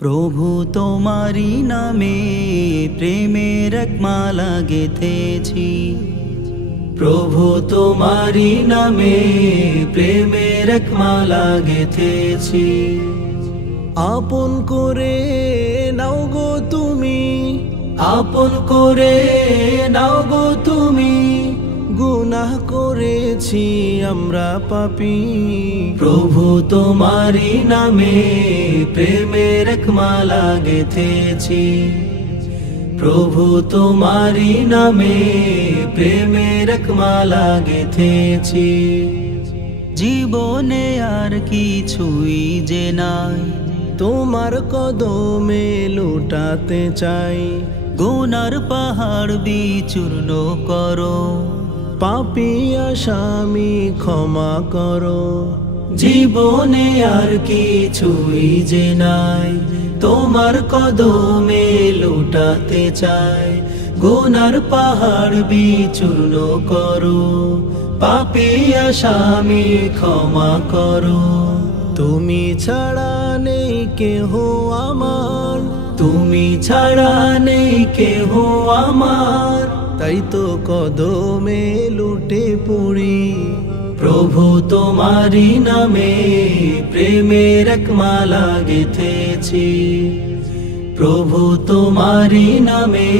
প্রভু তোমারি নামে প্রেমের এক মালা গেথেছি। প্রভু তোমারি নামে প্রেমের এক মালা গেথেছি। আপন করে নাও গো তুমি, আপন করে নাও গো তুমি, গুনাহ করেছি আমরা পাপী। প্রভু তোমারি নামে প্রেমের এক মালা গেথেছি। প্রভু তোমারি নামে প্রেমের এক মালা গেথেছি। জীবনে আর কিছুই যে নাই, তোমার কদমে লুটাতে চাই। গুনার পাহাড় বিচূর্ণ করো, পাপী আসামি ক্ষমা করো। জীবনে আর কিছুই যে নাই, তোমার কদমে লুটাতে চাই। গুনার পাহাড় বিচূর্ণ করো, পাপী আসামি ক্ষমা করো। তুমি ছাড়া নেই কেহ আমার, তুমি ছাড়া নেই কেহ আমার, তাই তো কদমে লুটে পড়ি। প্রভু তোমারি নামে প্রেমের এক মালা গেথেছি। প্রভু তোমারি নামে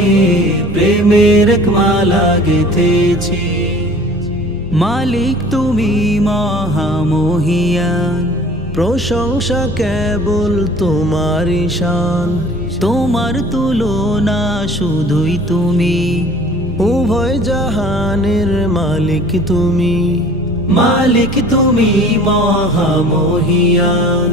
প্রেমের এক মালা গেথেছি। মালিক তুমি মহামহিয়ান, প্রশংসা কেবল তোমারই শান। তোমার তুলনা শুধুই তুমি, উভয় জাহানের মালিক তুমি। মালিক তুমি মহামহিয়ান,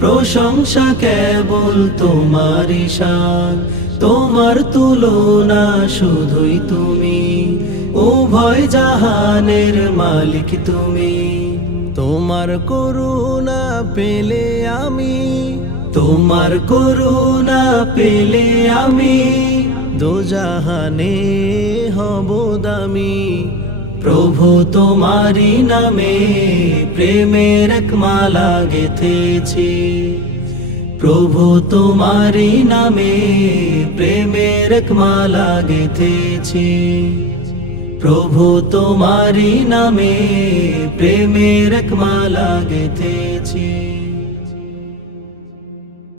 প্রশংসা কেবল তোমারই শান। তোমার তুলনা শুধুই তুমি, উভয় জাহানের মালিক তুমি। তোমার করুণা পেলে আমি, তোমার করুণা পেলে আমি, দোজাহানে হব দামি। প্রভু তোমারি নামে প্রেমের এক মালা গেথেছি। প্রভু তোমারি নামে প্রেমের এক মালা গেথেছি। প্রভু তোমারি নামে প্রেমের এক মালা গেথেছি।